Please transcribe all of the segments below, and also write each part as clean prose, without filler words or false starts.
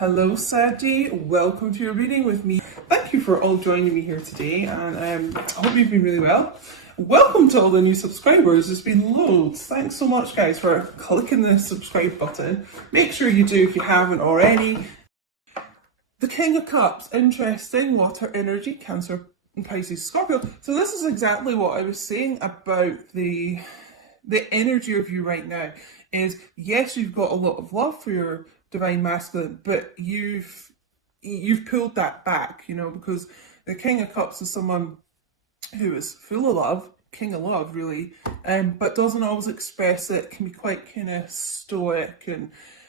Hello Sadie, welcome to your reading with me. Thank you for all joining me here today, and I hope you've been really well. Welcome to all the new subscribers, there's been loads. Thanks so much guys for clicking the subscribe button. Make sure you do if you haven't already. The King of Cups, interesting, water energy, Cancer, and Pisces, Scorpio. So this is exactly what I was saying about the energy of you right now. Is yes, you've got a lot of love for your divine masculine, but you've pulled that back, you know, because the King of Cups is someone who is full of love, king of love really, but doesn't always express it, can be quite kind of stoic,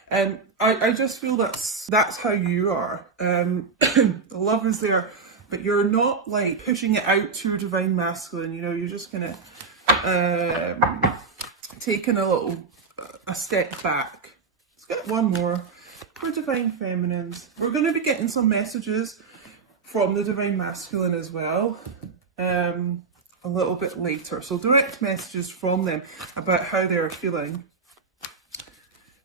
and I just feel that's how you are. The love is there, but you're not like pushing it out to your divine masculine, you know, you're just kind of taking a step back. Let's get one more for divine feminines. We're going to be getting some messages from the divine masculine as well a little bit later, so direct messages from them about how they're feeling.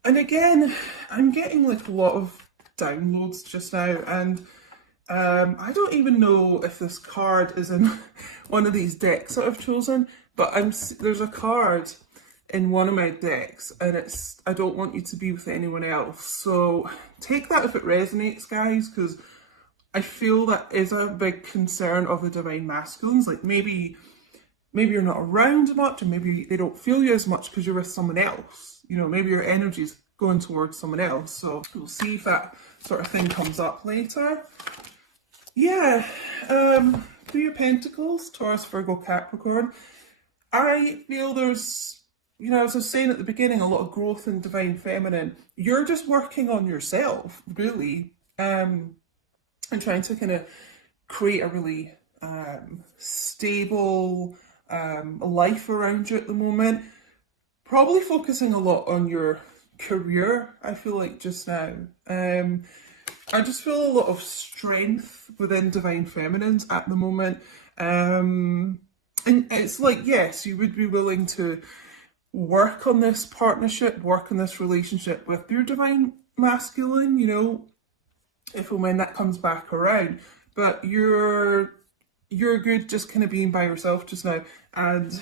And again, I'm getting like a lot of downloads just now, and I don't even know if this card is in one of these decks that I've chosen, but there's a card in one of my decks, and it's I don't want you to be with anyone else. So take that if it resonates, guys, because I feel that is a big concern of the divine masculines. Like maybe you're not around much, or maybe they don't feel you as much because you're with someone else. You know, maybe your energy's going towards someone else. So we'll see if that sort of thing comes up later. Yeah, Three of Pentacles, Taurus, Virgo, Capricorn. I feel there's, you know, as I was saying at the beginning, a lot of growth in divine feminine. You're just working on yourself, really, and trying to kind of create a really stable life around you at the moment. Probably focusing a lot on your career, I feel like, just now. I just feel a lot of strength within divine feminines at the moment. And it's like, yes, you would be willing to work on this partnership, work on this relationship with your divine masculine, you know, if and when that comes back around. But you're good just kind of being by yourself just now and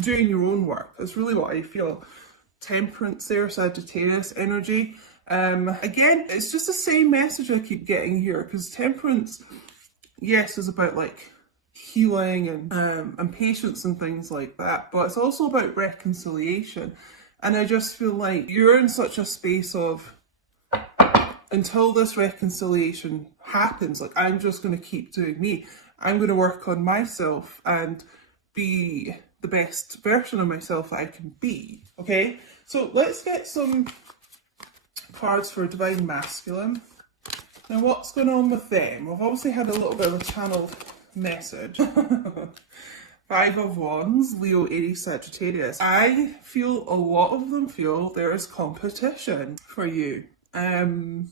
doing your own work. That's really what I feel. Temperance there, Sagittarius energy. Again, it's just the same message I keep getting here, because temperance, yes, is about like healing and patience and things like that, but it's also about reconciliation. And I just feel like you're in such a space of, until this reconciliation happens, like, I'm just going to keep doing me. I'm going to work on myself and be the best version of myself that I can be. Okay, so let's get some cards for divine masculine. Now, what's going on with them? We've obviously had a little bit of a channeled message. Five of Wands, Leo, Aries, Sagittarius. I feel a lot of them feel there is competition for you. It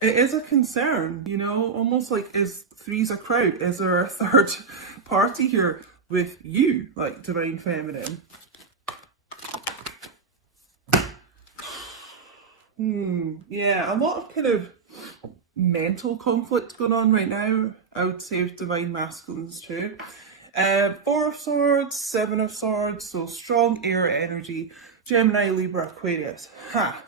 is a concern, you know, almost like, is three's a crowd? Is there a third party here with you, like divine feminine? Yeah, a lot of kind of mental conflict going on right now, I would say, with divine masculines too. Four of Swords, Seven of Swords, so strong air energy, Gemini, Libra, Aquarius. Ha!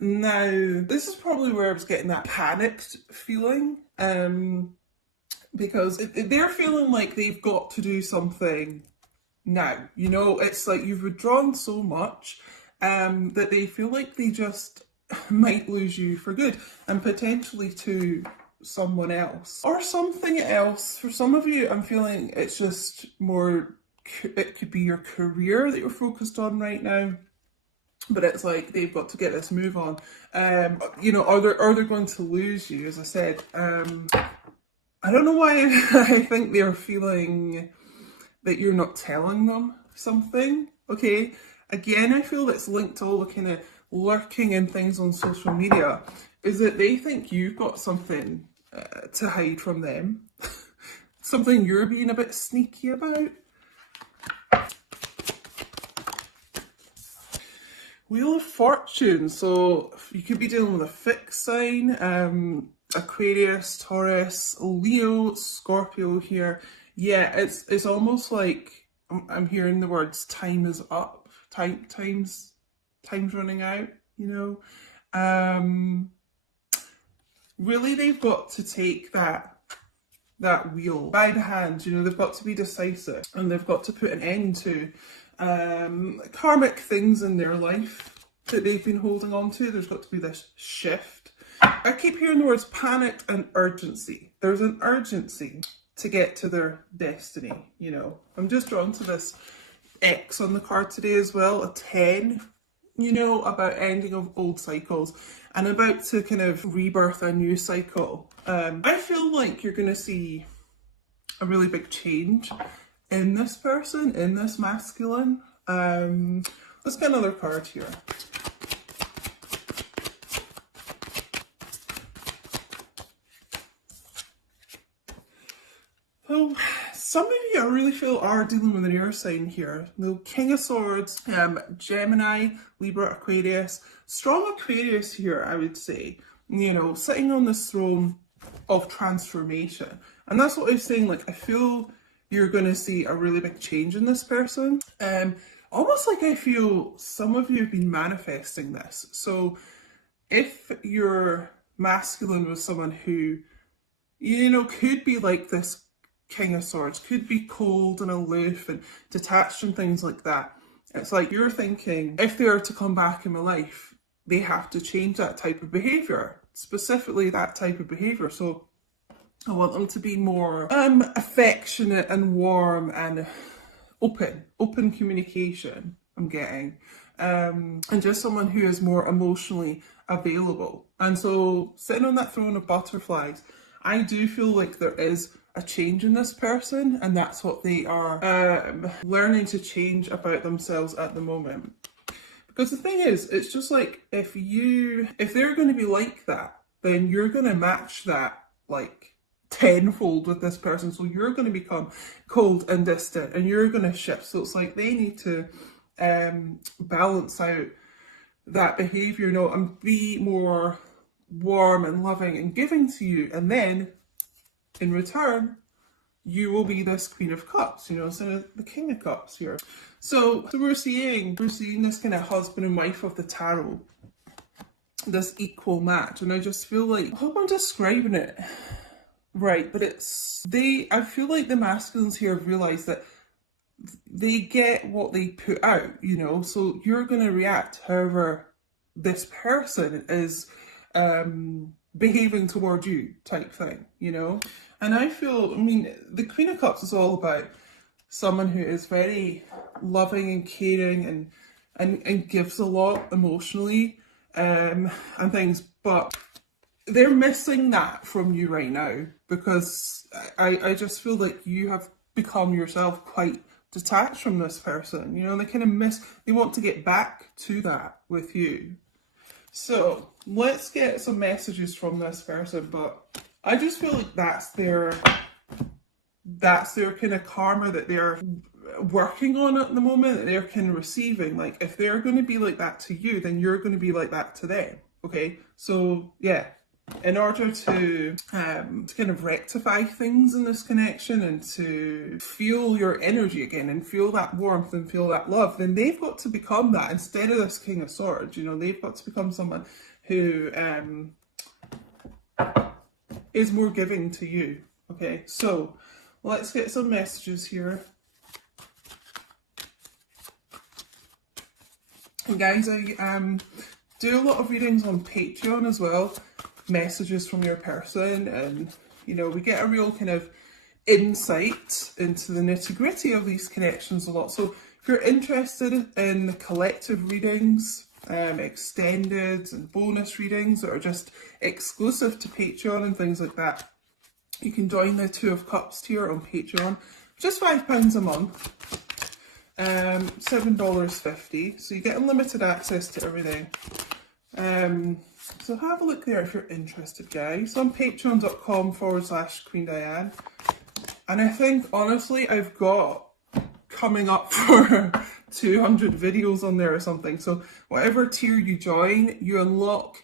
Now, this is probably where I was getting that panicked feeling, because they're feeling like they've got to do something now. You know, it's like you've withdrawn so much that they feel like they just might lose you for good, and potentially to someone else or something else. For some of you, I'm feeling it's just more, it could be your career that you're focused on right now, but it's like they've got to get this move on. You know, or they're going to lose you, as I said. I don't know why I think they're feeling that you're not telling them something. Okay, again, I feel that's linked to all the kind of lurking and things on social media, is that they think you've got something to hide from them. Something you're being a bit sneaky about. Wheel of Fortune. So you could be dealing with a fixed sign, Aquarius, Taurus, Leo, Scorpio here. Yeah, it's almost like I'm hearing the words time is up, time's running out, you know. Really they've got to take that wheel by the hand, you know, they've got to be decisive and they've got to put an end to karmic things in their life that they've been holding on to. There's got to be this shift. I keep hearing the words panic and urgency. There's an urgency to get to their destiny, you know. I'm just drawn to this X on the card today as well, a 10, you know, about ending of old cycles and about to kind of rebirth a new cycle. I feel like you're going to see a really big change in this person, in this masculine. Let's get another card here. So some of you I really feel are dealing with an air sign here. The King of Swords, Gemini, Libra, Aquarius. Strong Aquarius here, I would say. You know, sitting on this throne of transformation. And that's what I was saying, like, I feel you're going to see a really big change in this person. Almost like I feel some of you have been manifesting this. So if you're masculine with someone who, you know, could be like this King of Swords, could be cold and aloof and detached and things like that. It's like you're thinking, if they are to come back in my life, they have to change that type of behaviour, specifically that type of behaviour. So I want them to be more affectionate and warm and open communication, I'm getting. And just someone who is more emotionally available. And so sitting on that throne of butterflies, I do feel like there is a change in this person, and that's what they are learning to change about themselves at the moment. Because the thing is, it's just like if they're going to be like that, then you're going to match that like tenfold with this person. So you're going to become cold and distant, and you're going to shift. So it's like they need to balance out that behaviour, you know, and be more warm and loving and giving to you, and then in return you will be this Queen of Cups, you know, so the King of Cups here. So we're seeing this kind of husband and wife of the tarot, this equal match, and I just feel like, I hope I'm describing it right, but I feel like the masculines here have realised that they get what they put out, you know, so you're going to react however this person is behaving toward you type thing, you know. And I feel, I mean, the Queen of Cups is all about someone who is very loving and caring and gives a lot emotionally and things, but they're missing that from you right now, because I just feel like you have become yourself quite detached from this person, you know. They kind of they want to get back to that with you. So let's get some messages from this person, but I just feel like that's their kind of karma that they're working on at the moment, that they're kind of receiving. Like, if they're going to be like that to you, then you're going to be like that to them. Okay, so yeah, in order to kind of rectify things in this connection and to feel your energy again and feel that warmth and feel that love, then they've got to become that instead of this King of Swords. You know, they've got to become someone who is more giving to you. Okay, so let's get some messages here. And guys, I do a lot of readings on Patreon as well, messages from your person, and you know, we get a real kind of insight into the nitty-gritty of these connections a lot. So if you're interested in the collective readings, extended and bonus readings that are just exclusive to Patreon and things like that, you can join the Two of Cups tier on Patreon, just £5 a month, $7.50, so you get unlimited access to everything. So have a look there if you're interested, guys, on patreon.com/Queen Diane. And I think, honestly, I've got coming up for 200 videos on there or something. So whatever tier you join, you unlock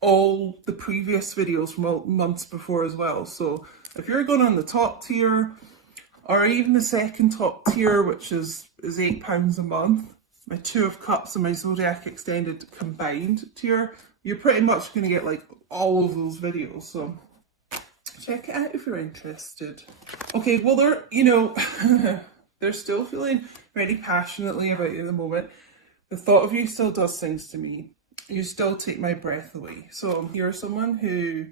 all the previous videos from months before as well. So if you're going on the top tier, or even the second top tier, which is £8 a month, my Two of Cups and my Zodiac Extended combined tier, you're pretty much going to get like all of those videos. So check it out if you're interested. Okay, well, they're, you know, they're still feeling very passionately about you at the moment. The thought of you still does things to me. You still take my breath away. So you're someone who,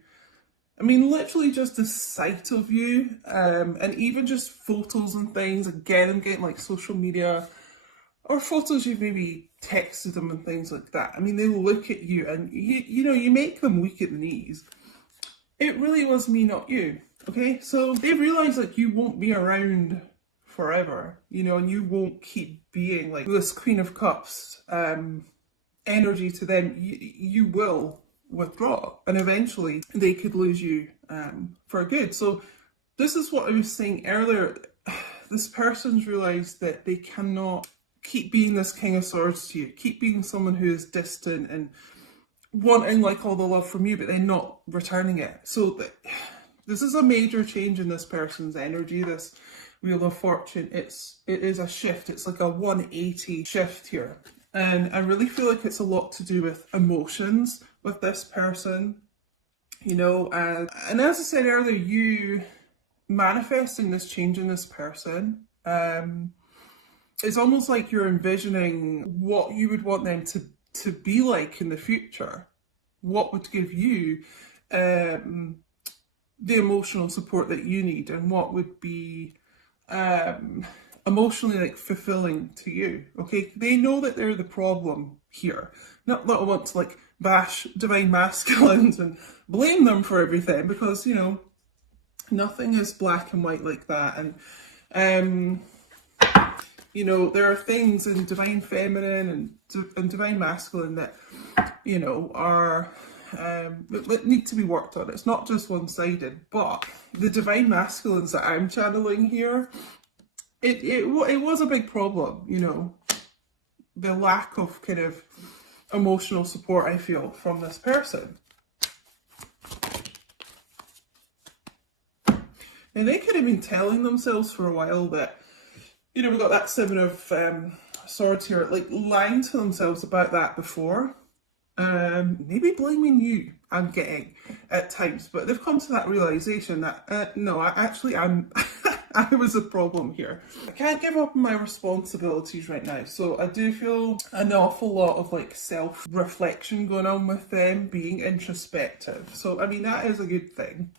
I mean, literally just the sight of you, and even just photos and things, again, I'm getting like social media, or photos you've maybe texted them and things like that. I mean, they look at you and you know, you make them weak at the knees. It really was me, not you. Okay, so they realize like you won't be around forever, you know, and you won't keep being like this Queen of Cups energy to them. You will withdraw, and eventually they could lose you for good. So this is what I was saying earlier. This person's realized that they cannot keep being this King of Swords to you, keep being someone who is distant and wanting like all the love from you, but then not returning it. So this is a major change in this person's energy, this Wheel of Fortune. It is a shift. It's like a 180 shift here. And I really feel like it's a lot to do with emotions with this person, you know, and as I said earlier, you manifesting this change in this person, it's almost like you're envisioning what you would want them to be like in the future, what would give you the emotional support that you need, and what would be emotionally like fulfilling to you. Okay, they know that they're the problem here. Not that I want to like bash divine masculines and blame them for everything, because you know nothing is black and white like that. And you know, there are things in divine feminine and divine masculine that, you know, are that need to be worked on. It's not just one-sided, but the divine masculines that I'm channeling here, it was a big problem, you know, the lack of kind of emotional support I feel from this person. And they could have been telling themselves for a while that, you know, we got that Seven of Swords here, like lying to themselves about that before. Maybe blaming you, I'm getting at times, but they've come to that realization that no, I'm I was a problem here. I can't give up on my responsibilities right now, so I do feel an awful lot of like self-reflection going on with them, being introspective. So I mean, that is a good thing.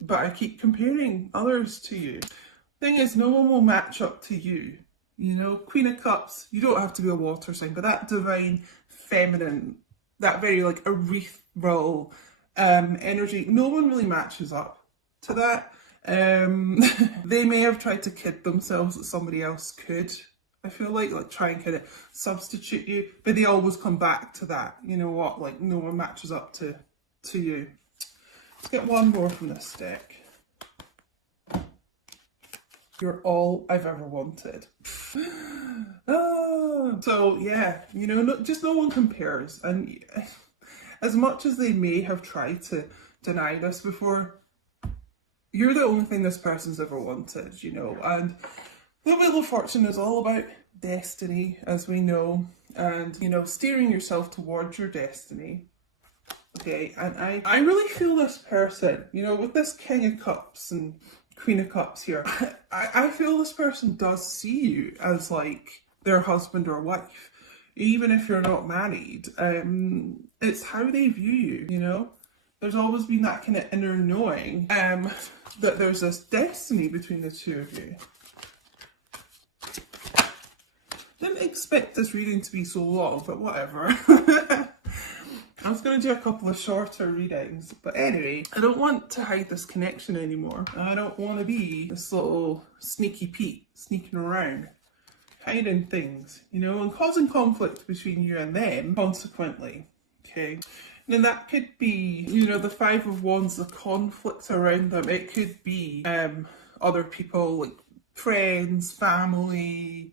But I keep comparing others to you. Thing is, no one will match up to you. You know, Queen of Cups, you don't have to be a water sign, but that divine feminine, that very like ethereal energy, no one really matches up to that. They may have tried to kid themselves that somebody else could, I feel like try and kind of substitute you, but they always come back to that. You know what, like no one matches up to you. Let's get one more from this deck. You're all I've ever wanted. So yeah, you know, just no one compares. And as much as they may have tried to deny this before, you're the only thing this person's ever wanted, you know. And the Wheel of Fortune is all about destiny, as we know, and, you know, steering yourself towards your destiny. Okay, and I really feel this person, you know, with this King of Cups and Queen of Cups here, I feel this person does see you as like their husband or wife, even if you're not married. It's how they view you, you know. There's always been that kind of inner knowing that there's this destiny between the two of you. Didn't expect this reading to be so long, but whatever. I was going to do a couple of shorter readings, but anyway, I don't want to hide this connection anymore. I don't want to be this little sneaky Pete sneaking around, hiding things, you know, and causing conflict between you and them, consequently. Okay, And that could be, you know, the Five of Wands, the conflict around them. It could be other people, like friends, family,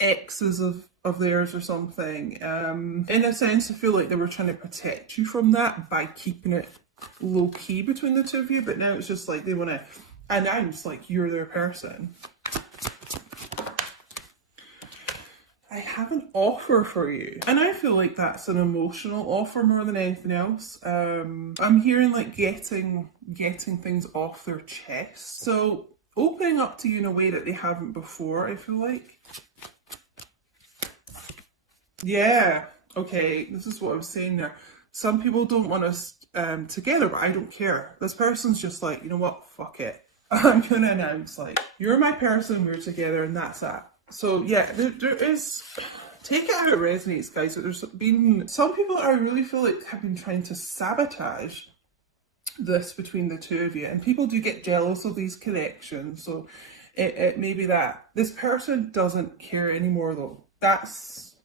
exes of theirs or something. In a sense, I feel like they were trying to protect you from that by keeping it low key between the two of you, but now it's just like they want to announce like you're their person. I have an offer for you. And I feel like that's an emotional offer more than anything else. I'm hearing like getting things off their chest. So opening up to you in a way that they haven't before, I feel like. Yeah, okay, this is what I was saying there. Some people don't want us together, but I don't care. This person's just like, you know what, fuck it. I'm gonna announce like, you're my person, we're together, and that's that. So yeah, there is, take it how it resonates, guys. There's been some people I really feel like have been trying to sabotage this between the two of you, and people do get jealous of these connections. So it may be that this person doesn't care anymore, though. That's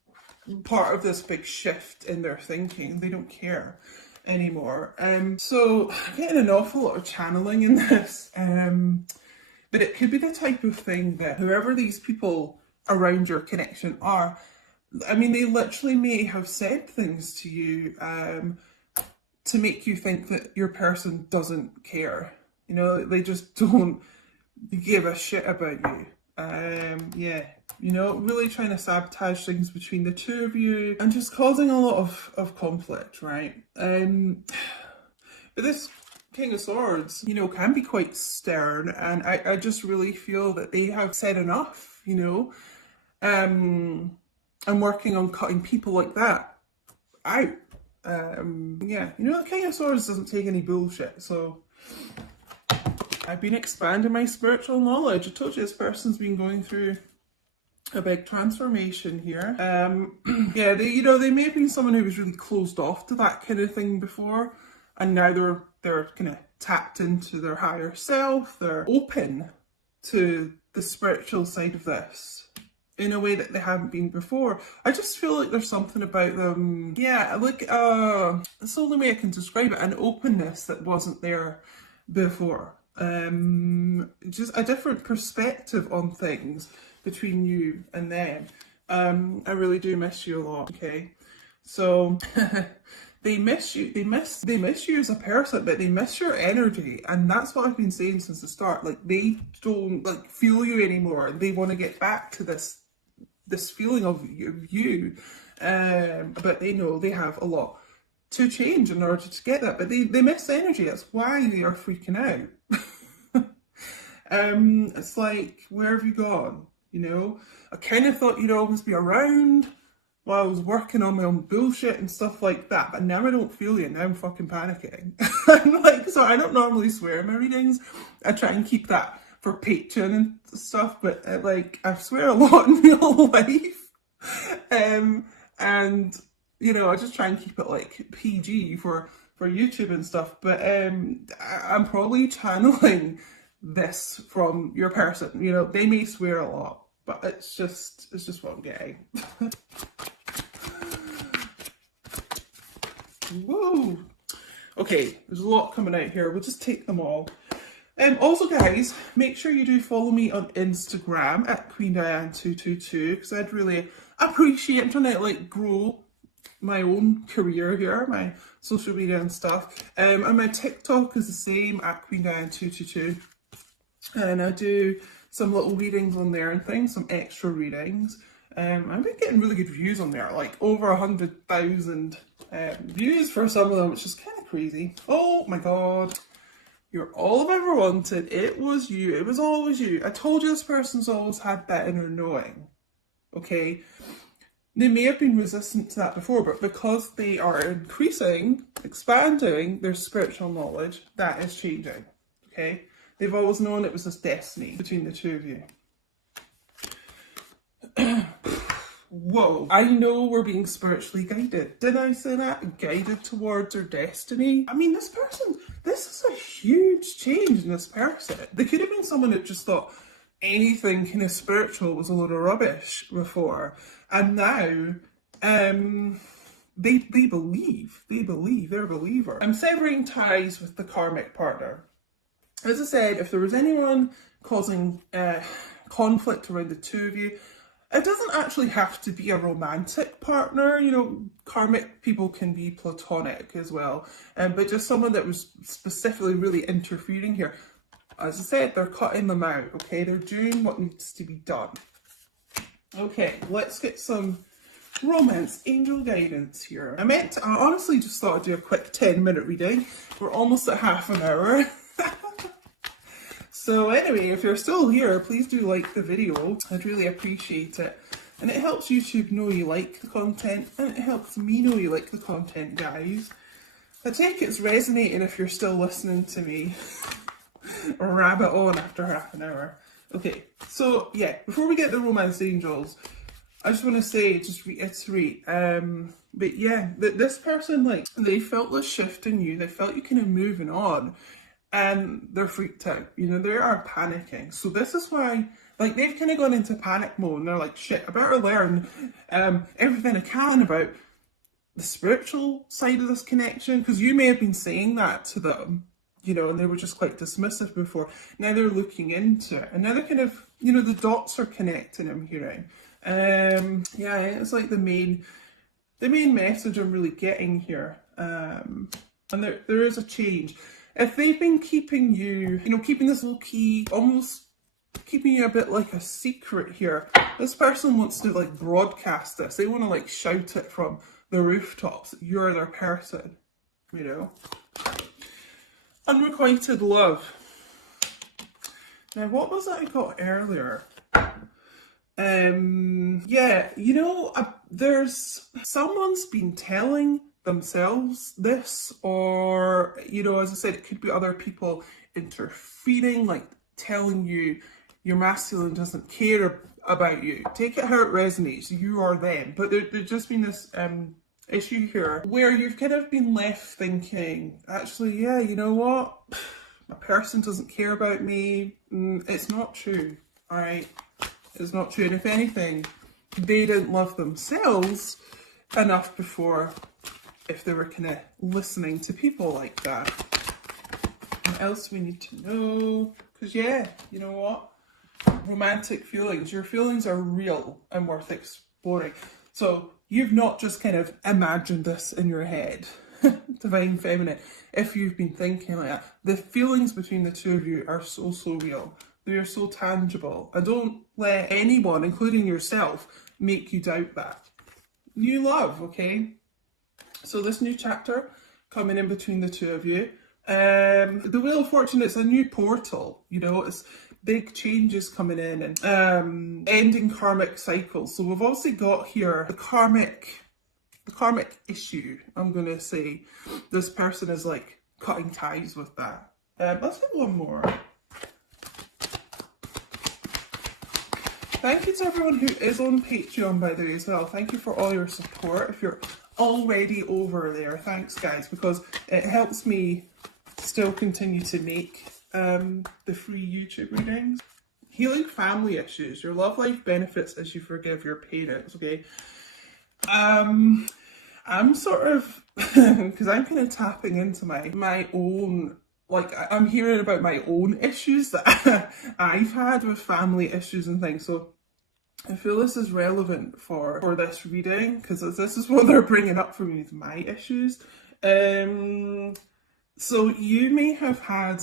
part of this big shift in their thinking. They don't care anymore. So I'm getting an awful lot of channeling in this. But it could be the type of thing that whoever these people around your connection are, I mean, they literally may have said things to you to make you think that your person doesn't care. You know, they just don't give a shit about you. Yeah, you know, really trying to sabotage things between the two of you and just causing a lot of conflict, right? But this King of Swords, you know, can be quite stern, and I just really feel that they have said enough, you know. I'm working on cutting people like that out. Yeah, you know, the King of Swords doesn't take any bullshit, so I've been expanding my spiritual knowledge. I told you this person's been going through a big transformation here. Yeah, they may have been someone who was really closed off to that kind of thing before, and now they're kind of tapped into their higher self. They're open to the spiritual side of this in a way that they haven't been before. I just feel like there's something about them, yeah, like it's the only way I can describe it, an openness that wasn't there before. Just a different perspective on things between you and them. I really do miss you a lot, okay? So they miss you, they miss you as a person, but they miss your energy, and that's what I've been saying since the start. Like, they don't like feel you anymore. They want to get back to this feeling of you, but they know they have a lot to change in order to get that, but they miss energy. That's why they are freaking out. It's like, where have you gone? You know, I kind of thought you'd always be around while I was working on my own bullshit and stuff like that, but now I don't feel you. Now I'm fucking panicking. I'm like, so I don't normally swear in my readings. I try and keep that for Patreon and stuff, but like, I swear a lot in real life. And you know, I just try and keep it like PG for YouTube and stuff, but I'm probably channeling this from your person. You know, they may swear a lot, but it's just what I'm getting. Whoa. Okay, there's a lot coming out here. We'll just take them all. Also, guys, make sure you do follow me on Instagram at QueenDiane222, because I'd really appreciate, I'm trying to like grow my own career here, my social media and stuff. And my TikTok is the same, at QueenDiane222. And I do some little readings on there and things, some extra readings. I've been getting really good views on there, like over 100,000 views for some of them, which is kind of crazy. Oh my god. You're all I've ever wanted. It was you. It was always you. I told you this person's always had that inner knowing. Okay? They may have been resistant to that before, but because they are increasing, expanding their spiritual knowledge, that is changing. Okay? They've always known it was this destiny between the two of you. Whoa. I know we're being spiritually guided. Did I say that? Guided towards our destiny? I mean, this is a huge change in this person. They could have been someone that just thought anything kind of spiritual was a load of rubbish before. And now, they believe, they're a believer. I'm severing ties with the karmic partner. As I said, if there was anyone causing conflict around the two of you, it doesn't actually have to be a romantic partner. You know, karmic people can be platonic as well. But just someone that was specifically really interfering here. As I said, they're cutting them out, okay? They're doing what needs to be done. Okay, let's get some romance angel guidance here. I honestly just thought I'd do a quick 10-minute reading. We're almost at half an hour. So anyway, if you're still here, please do like the video. I'd really appreciate it. And it helps YouTube know you like the content, and it helps me know you like the content, guys. I take it's resonating if you're still listening to me rabbit on after half an hour. Okay, so yeah, before we get the romance angels, I just want to say, just reiterate, but yeah, this person, like, they felt the shift in you, they felt you kind of moving on, and they're freaked out, you know, they are panicking. So this is why, like, they've kind of gone into panic mode, and they're like, shit, I better learn everything I can about the spiritual side of this connection, because you may have been saying that to them, you know, and they were just quite dismissive before. Now they're looking into it, and now they're kind of, you know, the dots are connecting, I'm hearing. Yeah, it's like the main message I'm really getting here. And there is a change. If they've been keeping you, you know, keeping this low key, almost keeping you a bit like a secret here, this person wants to like broadcast this. They want to like shout it from the rooftops. You're their person, you know. Unrequited love. Now, what was that I got earlier? Yeah, you know, there's someone's been telling themselves this, or, you know, as I said, it could be other people interfering, like telling you your masculine doesn't care about you. Take it how it resonates. You are them. But there's just been this issue here where you've kind of been left thinking, actually, yeah, you know what? My person doesn't care about me. It's not true, all right? It's not true. And if anything, they didn't love themselves enough before, if they were kind of listening to people like that. What else we need to know? Because yeah, you know what? Romantic feelings. Your feelings are real and worth exploring. So you've not just kind of imagined this in your head. Divine Feminine. If you've been thinking like that, the feelings between the two of you are so real. They are so tangible. And don't let anyone, including yourself, make you doubt that. New love, okay? So this new chapter coming in between the two of you. The Wheel of Fortune, it's a new portal, you know, it's big changes coming in and ending karmic cycles. So we've also got here the karmic issue, I'm going to say. This person is like cutting ties with that. Let's get one more. Thank you to everyone who is on Patreon, by the way, as well. Thank you for all your support. If you're already over there, thanks guys, because it helps me still continue to make the free YouTube readings. Healing family issues. Your love life benefits as you forgive your parents, okay? I'm sort of, because I'm kind of tapping into my own, like, I'm hearing about my own issues that I've had with family issues and things. So I feel this is relevant for this reading, because this is what they're bringing up for me, is my issues. So you may have had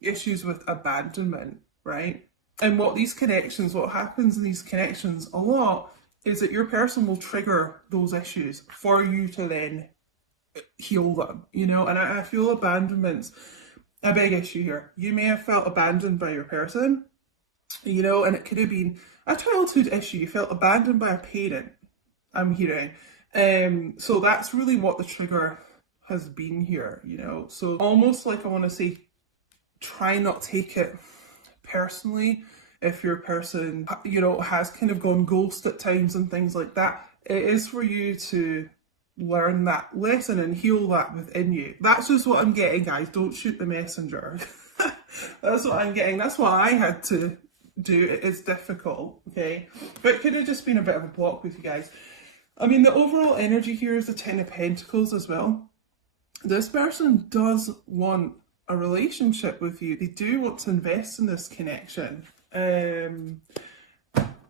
issues with abandonment, right? And what happens in these connections a lot is that your person will trigger those issues for you to then heal them, you know? And I feel abandonment's a big issue here. You may have felt abandoned by your person, you know, and it could have been a childhood issue. You felt abandoned by a parent, I'm hearing. So that's really what the trigger has been here, you know? So almost like, I want to say, try not take it personally if your person, you know, has kind of gone ghost at times and things like that. It is for you to learn that lesson and heal that within you. That's just what I'm getting, guys. Don't shoot the messenger. That's what I'm getting. That's what I had to do. It is difficult, okay? But it could have just been a bit of a block with you guys. I mean, the overall energy here is the Ten of Pentacles as well. This person does want a relationship with you. They do want to invest in this connection.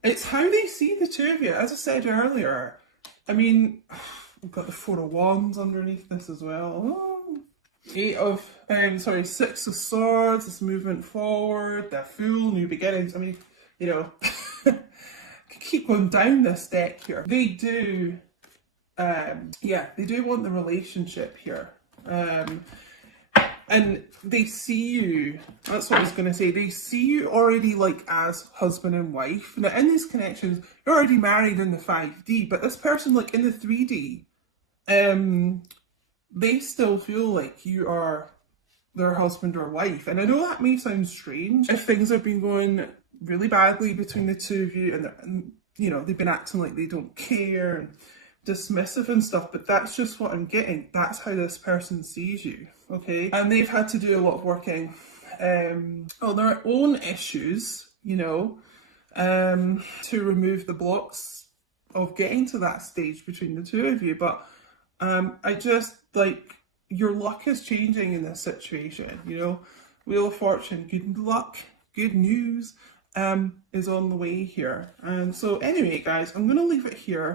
It's how they see the two of you. As I said earlier, I mean, we've got the Four of Wands underneath this as well. Oh. Six of Swords, this movement forward, the Fool, new beginnings. I mean, you know, keep going down this deck here. They do, they do want the relationship here. And they see you, that's what I was going to say, they see you already like as husband and wife. Now in these connections, you're already married in the 5D, but this person like in the 3D, they still feel like you are their husband or wife. And I know that may sound strange if things have been going really badly between the two of you and you know, they've been acting like they don't care and dismissive and stuff, but that's just what I'm getting. That's how this person sees you, okay? And they've had to do a lot of working on their own issues, you know, to remove the blocks of getting to that stage between the two of you. But I just, like, your luck is changing in this situation, you know? Wheel of Fortune, good luck, good news is on the way here. And so anyway, guys, I'm going to leave it here.